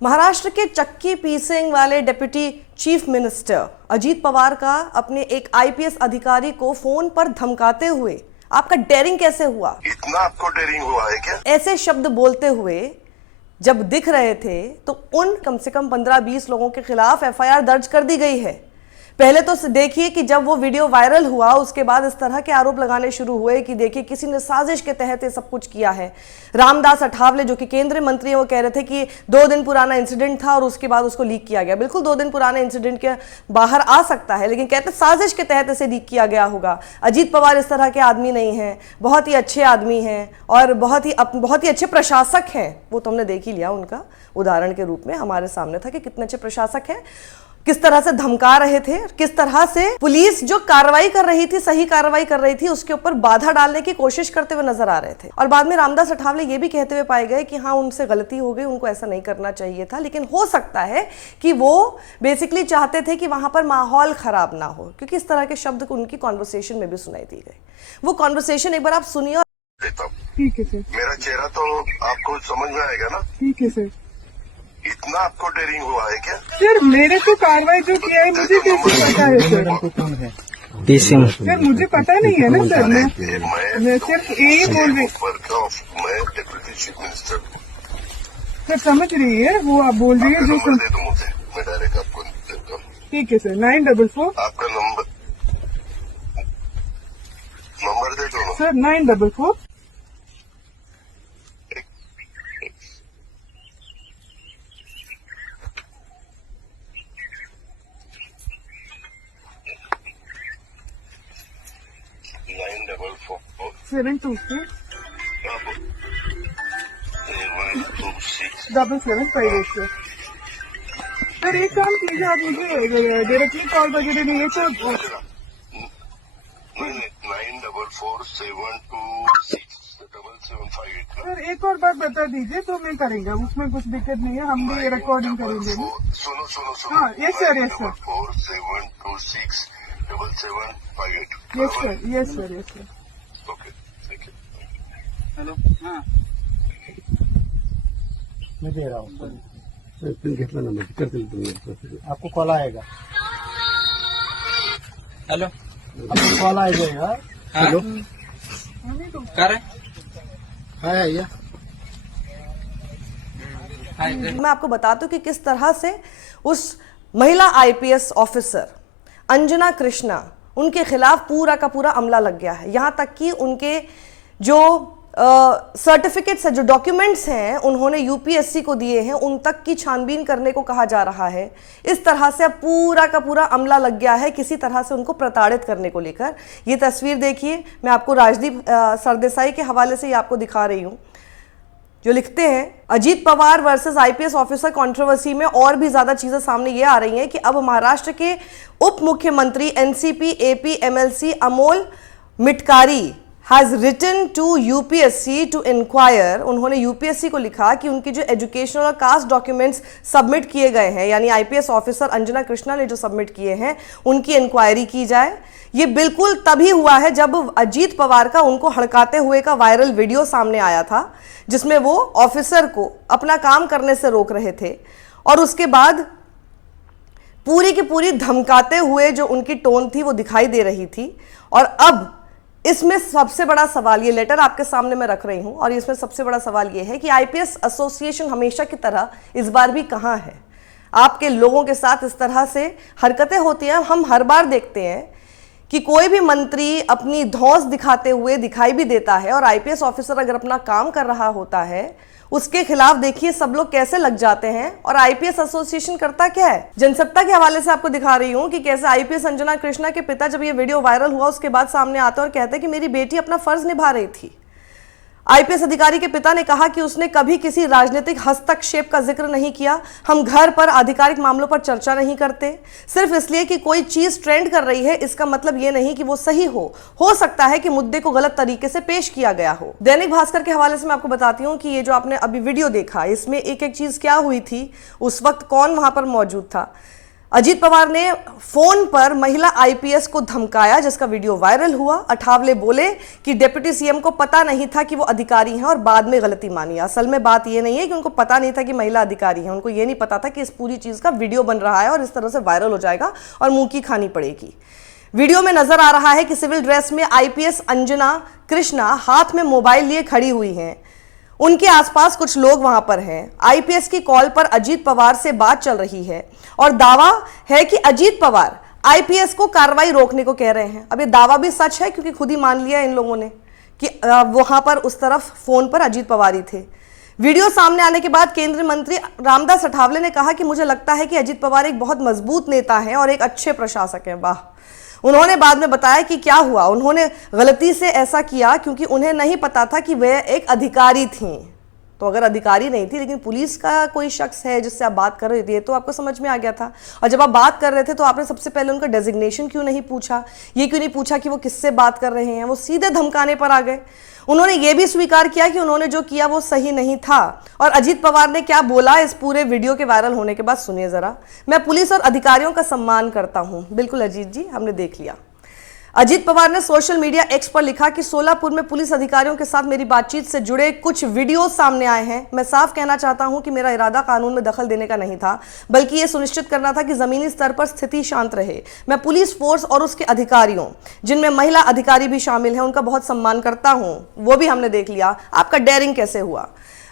महाराष्ट्र के चक्की पीसिंग वाले deputy chief minister Ajit Pawar का अपने एक आईपीएस अधिकारी को फोन पर धमकाते हुए आपका डेयरिंग कैसे हुआ? इतना आपको डेयरिंग हुआ है क्या? ऐसे शब्द बोलते हुए जब दिख रहे थे तो उन कम से कम 15-20 लोगों के खिलाफ एफआईआर दर्ज कर दी गई है। पहले तो देखिए कि जब वो वीडियो वायरल हुआ उसके बाद इस तरह के आरोप लगाने शुरू हुए कि देखिए किसी ने साजिश के तहत ये सब कुछ किया है। रामदास अठावले जो कि केंद्रीय मंत्री है वो कह रहे थे कि 2 दिन पुराना इंसिडेंट था और उसके बाद उसको लीक किया गया। बिल्कुल 2 दिन पुराने इंसिडेंट के बाहर आ सकता है, लेकिन कहते साजिश के तहत इसे लीक किया गया होगा। अजीत पवार इस तरह के आदमी नहीं है, बहुत ही अच्छे आदमी हैं और बहुत ही अच्छे प्रशासक हैं। वो तो हमने देख ही लिया, उनका उदाहरण के रूप में हमारे सामने था कि कितने अच्छे प्रशासक हैं, किस तरह से धमका रहे थे, किस तरह से पुलिस जो कार्रवाई कर रही थी, सही कार्रवाई कर रही थी, उसके ऊपर बाधा डालने की कोशिश करते हुए नजर आ रहे थे। और बाद में रामदास अठावले ये भी कहते हुए पाए गए कि हाँ उनसे गलती हो गई, उनको ऐसा नहीं करना चाहिए था, लेकिन हो सकता है कि वो बेसिकली चाहते थे कि वहां पर माहौल खराब ना हो, क्योंकि इस तरह के शब्द उनकी कॉन्वर्सेशन में भी सुनाई दी गई। वो कॉन्वर्सेशन एक बार आप सुनिए। ठीक है सर। मेरा चेहरा तो आपको समझ में आएगा ना? ठीक है सर। इतना आपको डेयरिंग हुआ है क्या? सर मेरे को कार्रवाई जो किया है मुझे कैसे पता है सर? कौन है? सर मुझे पता नहीं है ना सर। मैं सिर्फ यही बोल रही। मैं डिप्टी चीफ मिनिस्टर सर समझ रही है वो आप बोल रही है जो नंबर दे दो मुझे, मैं डायरेक्ट आपको देता हूँ। ठीक है सर। 944 आपका नंबर दे दो ना सर। 944 726 7758 सर। सर एक काम कीजिए, आप मुझे डायरेक्टली कॉल वगैरह नहीं है सर। 9447267758। सर एक और बात बता दीजिए तो मैं करेंगे, उसमें कुछ दिक्कत नहीं है, हम भी रिकॉर्डिंग करेंगे ना। सुनो। हाँ yes sir, yes sir, 47267758। Yes sir, yes sir, yes sir. Okay, thank you. Hello, हाँ मैं दे रहा हूँ सर। पिन घेतला ना, म्हणजे करतील तुम्ही. आपको कॉल आएगा. हेलो, आपको कॉल आ जाएगा. हेलो, कर हाय या मैं आपको बताती हूँ कि किस तरह से उस महिला आईपीएस ऑफिसर अंजना कृष्णा, उनके खिलाफ पूरा का पूरा अमला लग गया है। यहाँ तक कि उनके जो सर्टिफिकेट्स है, जो डॉक्यूमेंट्स हैं, उन्होंने यूपीएससी को दिए हैं, उन तक की छानबीन करने को कहा जा रहा है। इस तरह से अब पूरा का पूरा अमला लग गया है किसी तरह से उनको प्रताड़ित करने को लेकर। ये तस्वीर देखिए, मैं आपको राजदीप सरदेसाई के हवाले से ये आपको दिखा रही हूँ, जो लिखते हैं Ajit Pawar versus IPS officer controversy में और भी ज्यादा चीजें सामने ये आ रही हैं कि अब महाराष्ट्र के उप मुख्यमंत्री NCP AP MLC Amol Mitkari has written to UPSC to inquire। उन्होंने यूपीएससी को लिखा कि उनकी जो एजुकेशनल और कास्ट डॉक्यूमेंट्स सबमिट किए गए हैं, यानी आईपीएस ऑफिसर अंजना कृष्णा ने जो सबमिट किए हैं, उनकी इंक्वायरी की जाए। ये बिल्कुल तभी हुआ है जब अजीत पवार का उनको हड़काते हुए का वायरल वीडियो सामने आया था, जिसमें वो ऑफिसर को अपना काम करने से रोक रहे थे और उसके बाद पूरी की पूरी धमकाते हुए जो उनकी टोन थी वो दिखाई दे रही थी। और अब इसमें सबसे बड़ा सवाल, ये लेटर आपके सामने मैं रख रही हूं और इसमें सबसे बड़ा सवाल ये है कि आईपीएस एसोसिएशन हमेशा की तरह इस बार भी कहां है? आपके लोगों के साथ इस तरह से हरकतें होती हैं। हम हर बार देखते हैं कि कोई भी मंत्री अपनी धौंस दिखाते हुए दिखाई भी देता है और आईपीएस ऑफिसर अगर अपना काम कर रहा होता है उसके खिलाफ देखिए सब लोग कैसे लग जाते हैं। और आईपीएस एसोसिएशन करता क्या है? जनसत्ता के हवाले से आपको दिखा रही हूं कि कैसे आईपीएस अंजना कृष्णा के पिता जब ये वीडियो वायरल हुआ उसके बाद सामने आते हैं और कहते हैं कि मेरी बेटी अपना फर्ज निभा रही थी। आईपीएस अधिकारी के पिता ने कहा कि उसने कभी किसी राजनीतिक हस्तक्षेप का जिक्र नहीं किया। हम घर पर आधिकारिक मामलों पर चर्चा नहीं करते। सिर्फ इसलिए कि कोई चीज ट्रेंड कर रही है इसका मतलब यह नहीं कि वो सही हो सकता है कि मुद्दे को गलत तरीके से पेश किया गया हो। दैनिक भास्कर के हवाले से मैं आपको बताती हूँ कि ये जो आपने अभी वीडियो देखा, इसमें एक एक चीज क्या हुई थी, उस वक्त कौन वहां पर मौजूद था। अजीत पवार ने फोन पर महिला आईपीएस को धमकाया, जिसका वीडियो वायरल हुआ। अठावले बोले कि डिप्टी सीएम को पता नहीं था कि वो अधिकारी हैं और बाद में गलती मानी। असल में बात ये नहीं है कि उनको पता नहीं था कि महिला अधिकारी हैं, उनको ये नहीं पता था कि इस पूरी चीज का वीडियो बन रहा है और इस तरह से वायरल हो जाएगा और मुंह की खानी पड़ेगी। वीडियो में नजर आ रहा है कि सिविल ड्रेस में आईपीएस अंजना कृष्णा हाथ में मोबाइल लिए खड़ी हुई हैं। उनके आसपास कुछ लोग वहां पर हैं। आईपीएस की कॉल पर अजीत पवार से बात चल रही है और दावा है कि अजीत पवार आईपीएस को कार्रवाई रोकने को कह रहे हैं। अब ये दावा भी सच है क्योंकि खुद ही मान लिया इन लोगों ने कि वहां पर उस तरफ फोन पर अजीत पवार ही थे। वीडियो सामने आने के बाद केंद्रीय मंत्री रामदास अठावले ने कहा कि मुझे लगता है कि अजीत पवार एक बहुत मजबूत नेता हैं और एक अच्छे प्रशासक हैं। वाह। उन्होंने बाद में बताया कि क्या हुआ, उन्होंने गलती से ऐसा किया क्योंकि उन्हें नहीं पता था कि वह एक अधिकारी थी। तो अगर अधिकारी नहीं थी लेकिन पुलिस का कोई शख्स है जिससे आप बात कर रहे थे, तो आपको समझ में आ गया था। और जब आप बात कर रहे थे तो आपने सबसे पहले उनका डेजिग्नेशन क्यों नहीं पूछा, ये क्यों नहीं पूछा कि वो किससे बात कर रहे हैं। वो सीधे धमकाने पर आ गए। उन्होंने ये भी स्वीकार किया कि उन्होंने जो किया वो सही नहीं था। और अजीत पवार ने क्या बोला इस पूरे वीडियो के वायरल होने के बाद, सुनिए जरा। मैं पुलिस और अधिकारियों का सम्मान करता हूं। बिल्कुल अजीत जी, हमने देख लिया। अजीत पवार ने सोशल मीडिया एक्स पर लिखा कि सोलापुर में पुलिस अधिकारियों के साथ मेरी बातचीत से जुड़े कुछ वीडियो सामने आए हैं। मैं साफ कहना चाहता हूं कि मेरा इरादा कानून में दखल देने का नहीं था, बल्कि यह सुनिश्चित करना था कि जमीनी स्तर पर स्थिति शांत रहे। मैं पुलिस फोर्स और उसके अधिकारियों, जिनमें महिला अधिकारी भी शामिल हैं, उनका बहुत सम्मान करता हूं। वो भी हमने देख लिया। आपका डेयरिंग कैसे हुआ।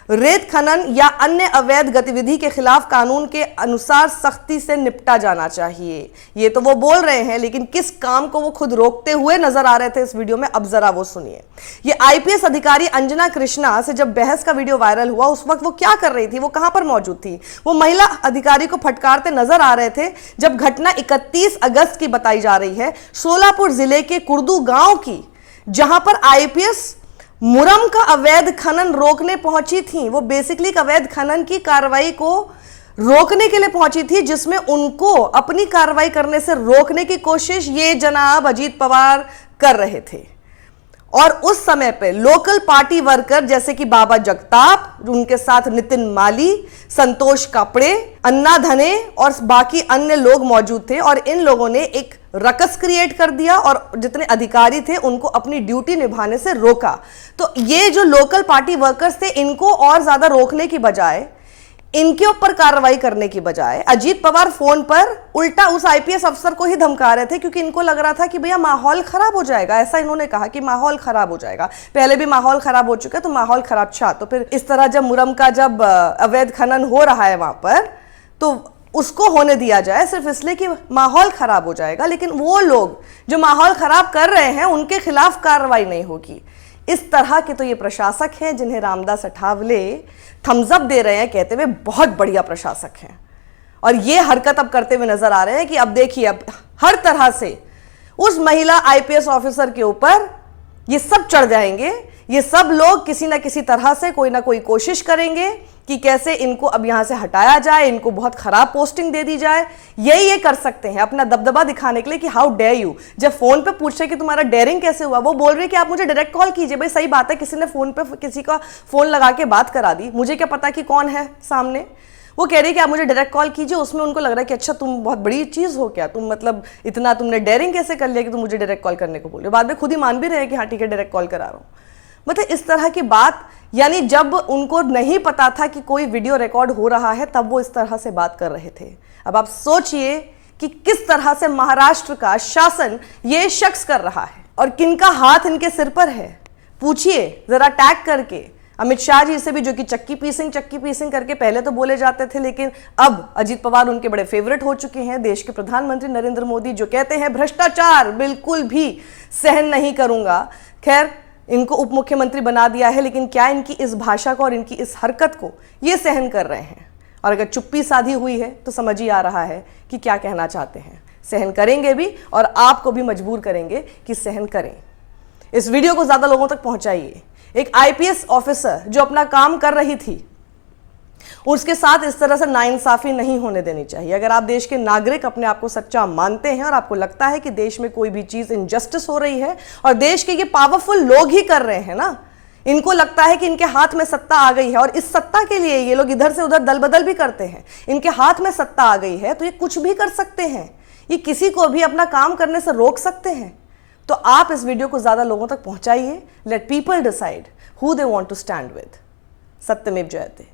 रेत खनन या अन्य अवैध गतिविधि के खिलाफ कानून के अनुसार सख्ती से निपटा जाना चाहिए। ये तो वो बोल रहे हैं, लेकिन किस काम को वो खुद रोकते हुए नजर आ रहे थे इस वीडियो में, अब जरा वो सुनिए। ये आईपीएस अधिकारी अंजना कृष्णा से जब बहस का वीडियो वायरल हुआ, उस वक्त वो क्या कर रही थी, वो कहां पर मौजूद थी। वो महिला अधिकारी को फटकारते नजर आ रहे थे जब घटना 31 अगस्त की बताई जा रही है, सोलापुर जिले के कुर्दू गांव की, जहां पर आईपीएस मुरम का अवैध खनन रोकने पहुंची थी। वो बेसिकली अवैध खनन की कार्रवाई को रोकने के लिए पहुंची थी, जिसमें उनको अपनी कार्रवाई करने से रोकने की कोशिश ये जनाब अजीत पवार कर रहे थे। और उस समय पे लोकल पार्टी वर्कर जैसे कि बाबा जगताप, उनके साथ नितिन माली, संतोष कापड़े, अन्ना धने और बाकी अन्य लोग मौजूद थे। और इन लोगों ने एक रकस क्रिएट कर दिया और जितने अधिकारी थे उनको अपनी ड्यूटी निभाने से रोका। तो ये जो लोकल पार्टी वर्कर्स थे, इनको और ज्यादा रोकने की बजाय, इनके ऊपर कार्रवाई करने की बजाय अजीत पवार फोन पर उल्टा उस आईपीएस अफसर को ही धमका रहे थे, क्योंकि इनको लग रहा था कि भैया माहौल खराब हो जाएगा। ऐसा इन्होंने कहा कि माहौल खराब हो जाएगा, पहले भी माहौल खराब हो चुका है तो माहौल खराब था। तो फिर इस तरह जब मुरम का जब अवैध खनन हो रहा है वहां पर, तो उसको होने दिया जाए सिर्फ इसलिए कि माहौल खराब हो जाएगा। लेकिन वो लोग जो माहौल खराब कर रहे हैं उनके खिलाफ कार्रवाई नहीं होगी। इस तरह के तो ये प्रशासक हैं जिन्हें रामदास अठावले थम्स अप दे रहे हैं, कहते हुए बहुत बढ़िया प्रशासक हैं। और ये हरकत अब करते हुए नजर आ रहे हैं कि अब देखिए, अब हर तरह से उस महिला आईपीएस ऑफिसर के ऊपर ये सब चढ़ जाएंगे। ये सब लोग किसी ना किसी तरह से कोई ना कोई कोशिश करेंगे कि कैसे इनको अब यहां से हटाया जाए, इनको बहुत खराब पोस्टिंग दे दी जाए। यही ये कर सकते हैं अपना दबदबा दिखाने के लिए कि हाउ डेयर यू। जब फोन पे पूछे कि तुम्हारा डेयरिंग कैसे हुआ, वो बोल रहे कि आप मुझे डायरेक्ट कॉल कीजिए। भाई सही बात है, किसी ने फोन पे किसी का फोन लगा के बात करा दी, मुझे क्या पता कि कौन है सामने। वो कह रही है कि आप मुझे डायरेक्ट कॉल कीजिए। उसमें उनको लग रहा है कि अच्छा तुम बहुत बड़ी चीज हो क्या, तुम मतलब इतना तुमने डेयरिंग कैसे कर लिया कि तुम मुझे डायरेक्ट कॉल करने को बोल रहे हो। बाद में खुद ही मान भी रहे हैं कि हाँ ठीक है डायरेक्ट कॉल करा रहा हूं। मतलब इस तरह की बात, यानी जब उनको नहीं पता था कि कोई वीडियो रिकॉर्ड हो रहा है तब वो इस तरह से बात कर रहे थे। अब आप सोचिए कि किस तरह से महाराष्ट्र का शासन ये शख्स कर रहा है और किनका हाथ इनके सिर पर है। पूछिए जरा टैग करके अमित शाह जी से भी, जो कि चक्की पीसिंग करके पहले तो बोले जाते थे, लेकिन अब अजीत पवार उनके बड़े फेवरेट हो चुके हैं। देश के प्रधानमंत्री नरेंद्र मोदी जो कहते हैं भ्रष्टाचार बिल्कुल भी सहन नहीं करूंगा। खैर इनको उप मुख्यमंत्री बना दिया है, लेकिन क्या इनकी इस भाषा को और इनकी इस हरकत को ये सहन कर रहे हैं? और अगर चुप्पी साधी हुई है तो समझ ही आ रहा है कि क्या कहना चाहते हैं। सहन करेंगे भी और आपको भी मजबूर करेंगे कि सहन करें। इस वीडियो को ज्यादा लोगों तक पहुंचाइए। एक आईपीएस ऑफिसर जो अपना काम कर रही थी, उसके साथ इस तरह से नाइंसाफी नहीं होने देनी चाहिए। अगर आप देश के नागरिक अपने आप को सच्चा मानते हैं और आपको लगता है कि देश में कोई भी चीज इनजस्टिस हो रही है और देश के ये पावरफुल लोग ही कर रहे हैं ना, इनको लगता है कि इनके हाथ में सत्ता आ गई है और इस सत्ता के लिए ये लोग इधर से उधर दल बदल भी करते हैं। इनके हाथ में सत्ता आ गई है तो ये कुछ भी कर सकते हैं, ये किसी को भी अपना काम करने से रोक सकते हैं। तो आप इस वीडियो को ज़्यादा लोगों तक पहुंचाइए। Let people decide who they want to stand with. सत्यमेव जयते।